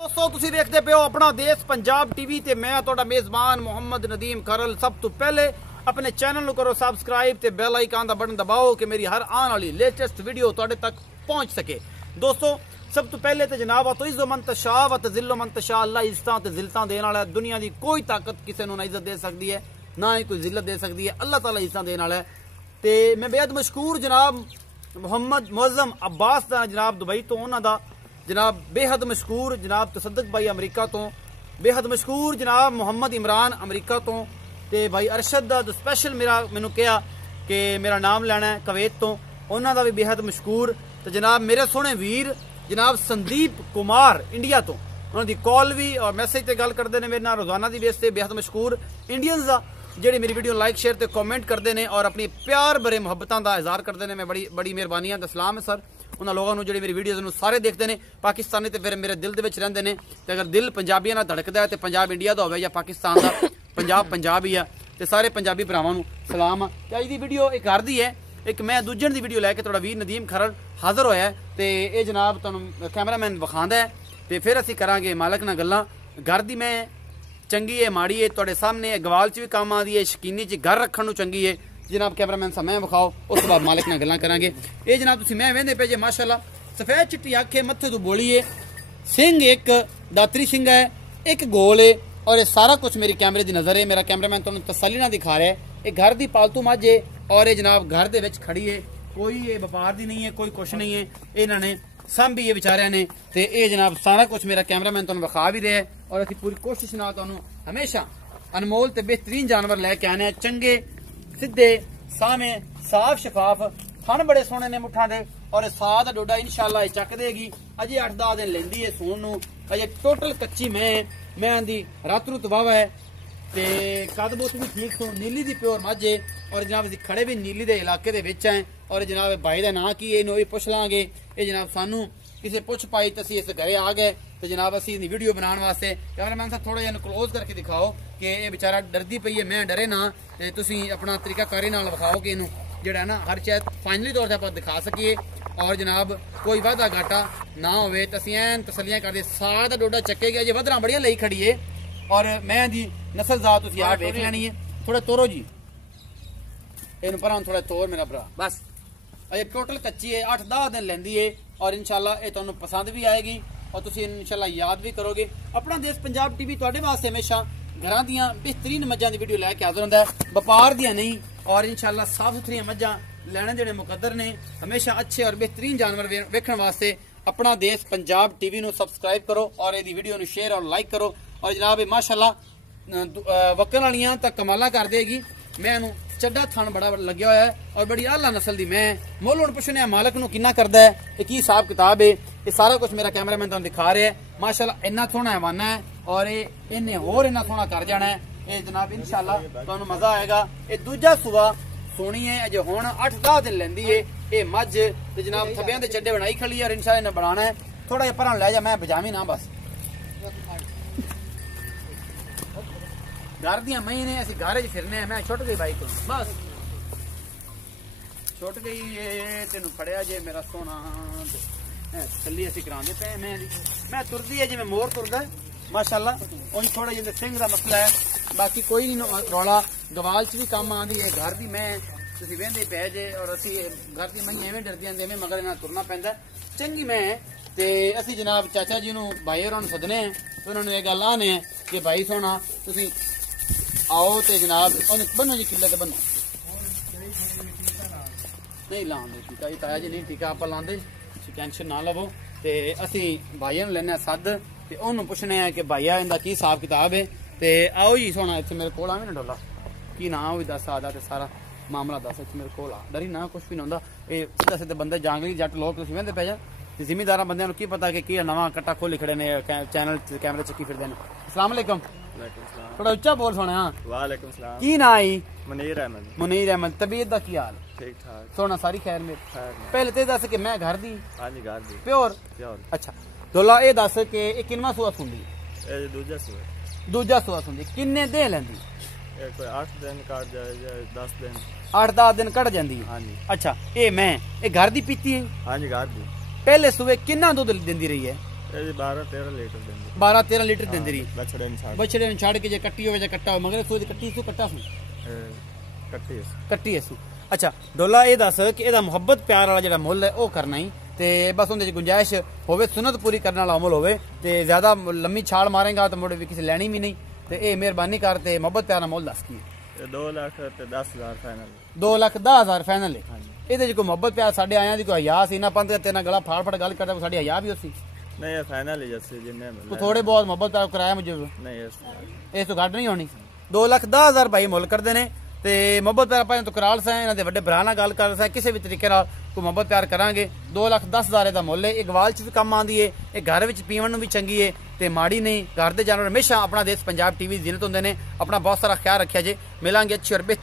दोस्तों तुसी देखते पे हो अपना देश पंजाब टीवी ते मैं तुहाडा मेजबान मोहम्मद नदीम खरल। सब तो पहले अपने चैनल ਨੂੰ करो सबसक्राइब ते बेल आइकन ਦਾ बटन दबाओ कि मेरी हर आने वाली लेटेस्ट वीडियो तुहाडे तक पहुंच सके। दोस्तों सब तो पहले तो जनाब तो इज्जो मंतशा व तजिल्लो मंतशा अल्लाह इज्जतां ते जिल्लतां देने वाला है। दुनिया की कोई ताकत किसी को ना इज्जत दे सकती है ना ही कोई जिल्लत दे सकती है। अल्लाह ताला इज्जतां देने वाला है। ते मैं बेहद मशहूर जनाब मुहम्मद मुअज्जम अब्बास दा जनाब दुबई तो उन्हां दा जनाब बेहद मशहूर जनाब तसद्दुक भाई अमरीका तो बेहद मशहूर जनाब मुहम्मद इमरान अमरीका तो ते भाई अरशद दा स्पैशल मैनू कहा कि मेरा नाम लेना है कवैत तो उन्हां दा भी बेहद मशहूर। तो जनाब मेरे सोहने वीर जनाब संदीप कुमार इंडिया तो उन्हां दी कॉल भी और मैसेज ते गल करते हैं मेरे नाल रोजाना दी बेस ते बेहद मशहूर इंडियंस दा जेडे मेरी वीडियो लाइक शेयर ते कमेंट करते हैं और अपनी प्यार भरे मुहब्बतां दा इजहार करते हैं। मैं बड़ी बड़ी मेहरबानी है सलाम है सर उन्होंने लोगों को जो मेरी वीडियोज़ सारे देखते हैं पाकिस्तानी तो फिर मेरे दिल के रहते हैं। तो अगर दिल पंजाबियों नाल धड़कदा है तो पंजाब इंडिया का हो या पाकिस्तान का पंजाब ही है तो सारे पंजाबी भरावां नूं सलाम। तो अज की वीडियो एक घर दी है एक मैं दूजन की वीडियो लैके थोड़ा वीर नदीम खरल हाज़र होया है। तो ये जनाब तुहानूं कैमरामैन विखांदा है तो फिर असीं करांगे मालक नाल गल्लां। घर दी मैं चंगी है माड़ी है तुहाडे सामने गवाल च भी काम आती है शकीनी च घर रखण नूं चंगी है। जनाब कैमरामैन साहब मैं विखाओ उस बाद मालिक नाल गल्लां करांगे। ये जनाब तुसीं मैं वेंदे पे जे माशाअल्लाह सफेद चिट्टी अख मत्थे तो बोली है सिंह एक दातरी सिंह है एक गोल है और ये सारा कुछ मेरी कैमरे की नज़र है। मेरा कैमरामैन तुहानूं तसल्ली नाल दिखा रहा है। ये घर की पालतू मझ है और ये जनाब घर दे विच खड़ी है कोई ये व्यापार दी नहीं है कोई कुछ नहीं है। इन्होंने सांभी है बेचारियां ने तो ये जनाब सारा कुछ मेरा कैमरामैन तुहानूं विखा भी रहा है और असीं पूरी कोशिश नाल तुहानूं हमेशा अनमोल ते बेहतरीन जानवर लैके आने हैं चंगे सीधे सामे साफ शफाफ थन बड़े सोहने ने मुठा दे और साह का डोडा इंशाअल्लाह चक देगी। अजे 8-10 दिन लेंदी है सूण नूं अजे टोटल कच्ची मैं दी रात रुत वावा है ते कद बुत भी ठीक तो नीली दी प्योर मझ है और जनाब असीं खड़े भी नीली दे इलाके दे विच हैं और जनाब भाई दा नां की इहनूं पुछ लांगे। ये जनाब सानू किसी पुछ पाई तो असीं इस घरे आ गए तो जनाब असीं इहदी वीडियो बनाने वास्ते कैमरामैन साहब थोड़ा जिहा क्लोज करके दिखाओ कि ये बेचारा डरदी पई है मैं डरे ना ते तुसीं अपना तरीकाकारी नाल विखाओ कि इहनूं जिहड़ा ना हर चीज़ फाइनली तौर पर आपां दिखा सकीए और जनाब कोई वाधा घाटा ना होवे तो असीं ऐन तसल्लियां करदे साह दा डोडा चक्केगी। अजे वधरा बड़ियां लई खड़ी है और मैं दी नस्ल जात तुसीं आप देख लैनी है। थोड़ा तोरो जी इहनूं परां थोड़ा तोर मेरा भरा बस अजे टोटल कच्ची है 8-10 दिन लैंदी है और इंशाअल्लाह ये तुहानूं पसंद भी आएगी और तुसीं इंशाअल्लाह याद भी करोगे। अपना देश पंजाब टीवी तुहाडे वास्ते हमेशा घरां दियां बेहतरीन मज्जां दी वीडियो लैके हाज़र हुंदा है व्यापार दियां नहीं और इंशाअल्लाह साफ सुथरियां मज्जां लैणे जेहड़े मुकद्दर ने हमेशा अच्छे और बेहतरीन जानवर वेखण वास्ते अपना देश पंजाब टीवी नूं सबसक्राइब करो और इहदी वीडियो नूं शेयर और लाइक करो। और जनाब माशाअल्लाह वक्कन वालियां तां कमालां कर देगी। मैं इहनूं चड्डा थन बड़ा लग्या होया है और बड़ी आला नस्ल दी मैं मुल हुण पुछने मालक नूं किन्ना करदा है ते की हिसाब किताब है ये सारा कुछ मेरा कैमरामैन तुहानूं दिखा रहा है। माशाअल्लाह इन्ना सोहना हैवाना है और इन्हें होर इन्ना सोहना कर जाना है। ये जनाब इंशाअल्लाह तुहानूं मजा आएगा। ये दूजा सूआ सोनी है अजे हुण 8-10 दिन लैंदी है ये मझ ते जनाब थब्बियां दे चड्डे बनाई खड़ी है और इंशाअल्लाह इन्हें बनाना है। थोड़ा जिहा परां लै जा मैं बजावी ना बस घर दियां मई ने असीं घर च फिरने मैं छुट गई बाइक बस छुट गई तेनू फड़िया जे मेरा सोना थल्ली असीं करांदे पे मैं तुरदी है जिवें मोर तुरदा माशाअल्लाह उन थोड़ा जिहा सिंह दा मसला है बाकी कोई नहीं रौला गवाल च भी काम आंदी है। घर दी मैं तुसीं वेंदे पै जे और असीं घर दी मई एवें डरदियां जिवें मगर इन्हां तुरना पैंदा चंगी मैं ते असीं जनाब चाचा जी नूं भाई होरां नूं सदने उन्हां नूं इह गल आने कि भाई सोना तुसीं आओ तो जनाब बनो जी किले बनो नहीं लाने टीका जी ताया जी नहीं टीका आप लाते टेंशन ना लवो तो असी भाइयों लेने सद तो उन्होंने पूछने कि भाईया इनका की हिसाब किताब है तो आओ जी सोना इतने मेरे को आवे ना डोला की ना हो दस आदा तो सारा मामला दस इतने मेरे को डरी ना कुछ भी नहीं होंगे ये सीधा सीधे बंदे जांगली जट लोग तुम वहदे पै जा जिमीदार बंद की पता कि नवा कट्टा खोली खड़े ने चैनल कैमरे चक्की फिरते हैं। अस्सलाम वालेकुम थोड़ा उच्चा बोल सोना। वालेकुम सलाम की ना आई मुनीर अहमद तबीयत दा की हाल ठीक ठाक सोना सारी खैर में पहले ते दस कि मैं घर दी हां जी घर दी प्योर अच्छा दोला ए दस के ए किन्ना सुआ सुंदी ए दूजा सुआ सुंदी किन्ने दे लेंदी ए कोई 8 दिन काट जाए या 10 दिन 8-10 दिन कट जांदी हां जी अच्छा ए मैं ए घर दी पीती है हां जी घर दी पहले सुबह किन्ना दूध देंदी रही है ਇਹ ਜੀ 12-13 ਲੀਟਰ ਦਿੰਦੀ 12-13 ਲੀਟਰ ਦਿੰਦੀ ਰਹੀ ਬਛੜੇ ਨੂੰ ਛੱਡ ਬਛੜੇ ਨੂੰ ਛੱਡ ਕੇ ਜੇ ਕੱਟੀ ਹੋਵੇ ਜਾਂ ਕੱਟਾ ਹੋਵੇ ਮਗਰ ਸੂ ਦੀ ਕੱਟੀ ਸੂ ਕੱਟਾ ਸੂ ਕੱਟੀ ਹੈ ਸੂ ਅੱਛਾ ਡੋਲਾ ਇਹ ਦੱਸ ਕਿ ਇਹਦਾ ਮੁਹੱਬਤ ਪਿਆਰ ਵਾਲਾ ਜਿਹੜਾ ਮੁੱਲ ਹੈ ਉਹ ਕਰਨਾ ਹੀ ਤੇ ਬਸ ਉਹਦੇ ਚ ਗੁੰਜਾਇਸ਼ ਹੋਵੇ ਸੁਨਤ ਪੂਰੀ ਕਰਨ ਵਾਲਾ ਅਮਲ ਹੋਵੇ ਤੇ ਜ਼ਿਆਦਾ ਲੰਮੀ ਛਾਲ ਮਾਰੇਗਾ ਤਾਂ ਮੁੜ ਵੀ ਕਿਸੇ ਲੈਣੀ ਵੀ ਨਹੀਂ ਤੇ ਇਹ ਮਿਹਰਬਾਨੀ ਕਰ ਤੇ ਮੁਹੱਬਤ ਪਿਆਰ ਨਾਲ ਮੁੱਲ ਦੱਸ ਕੀ ਹੈ 2 ਲੱਖ ਤੇ 10,000 ਫਾਈਨਲ 2,10,000 ਫਾਈਨਲ ਹੈ ਇਹਦੇ ਚ ਕੋਈ ਮੁਹੱਬਤ ਪਿਆਰ ਸਾਡੇ ਆਇਆਂ ਦੀ ਕੋਈ ਹਯਾ ਸੀ ਨਾ ਪੰਦ ਤੇ ਨਾ ਗਲਾ ਫਾੜ ਗੱਲ ਕਰਦਾ ਸਾਡੀ ਹਯਾ ਵੀ ਉਸੀ ਨਹੀਂ ਇਹ ਫਾਈਨਲ ਹੀ ਜੱਸੀ ਜਿੰਨੇ ਤੂੰ ਥੋੜੇ ਬਹੁਤ ਮੁਹੱਬਤ ਪਿਆਰ ਕਰਾਇਆ ਮੁਝੇ ਨਹੀਂ ਇਸ ਤੋਂ ਘੱਟ ਨਹੀਂ ਹੋਣੀ 2,10,000 ਭਾਈ ਮੁੱਲ ਕਰਦੇ ਨੇ ਤੇ ਮੁਹੱਬਤ ਪਿਆਰ ਆਪਾਂ ਤੋਂ ਕਰਾਲ ਸਾਂ ਇਹਨਾਂ ਦੇ ਵੱਡੇ ਭਰਾ ਨਾਲ ਗੱਲ ਕਰ ਸਾਂ ਕਿਸੇ ਵੀ ਤਰੀਕੇ ਨਾਲ ਕੋਈ ਮੁਹੱਬਤ ਪਿਆਰ ਕਰਾਂਗੇ 2,10,000 ਦਾ ਮੁੱਲ ਹੈ ਇਹ ਗਵਾਲ ਚ ਵੀ ਕੰਮ ਆਉਂਦੀ ਹੈ ਇਹ ਘਰ ਵਿੱਚ ਪੀਵਣ ਨੂੰ ਵੀ ਚੰਗੀ ਹੈ ਤੇ ਮਾੜੀ ਨਹੀਂ ਘਰ ਦੇ ਜਾਨਵਰ ਹਮੇਸ਼ਾ ਆਪਣਾ ਦੇਸ਼ ਪੰਜਾਬ ਟੀਵੀ ਜ਼ਿਲਤ ਹੁੰਦੇ ਨੇ ਆਪਣਾ ਬਹੁਤ ਸਾਰਾ ਖਿਆਲ ਰੱਖਿਆ ਜੇ ਮਿਲਾਂਗੇ ਅੱਛੀ ਔਰ ਬਿਹਤਰ